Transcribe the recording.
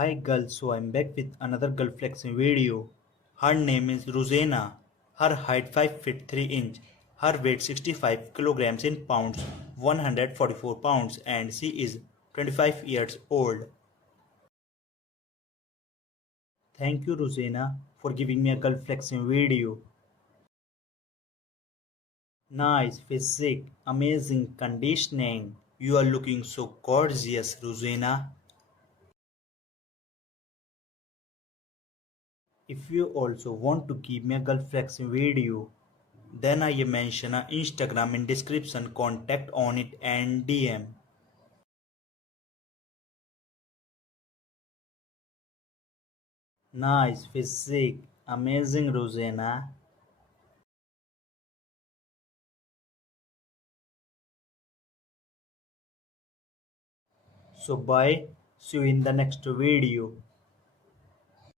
Hi girls, so I'm back with another girl flexing video. Her name is Rosena. Her height 5 feet 3 inch. Her weight 65 kilograms in pounds, 144 pounds, and she is 25 years old. Thank you Rosena for giving me a girl flexing video. Nice physique, amazing conditioning. You are looking so gorgeous, Rosena. If you also want to give me a girl flexing video, then I mention a Instagram in description, contact on it and DM. Nice physique, amazing Rosena. So bye, see you in the next video.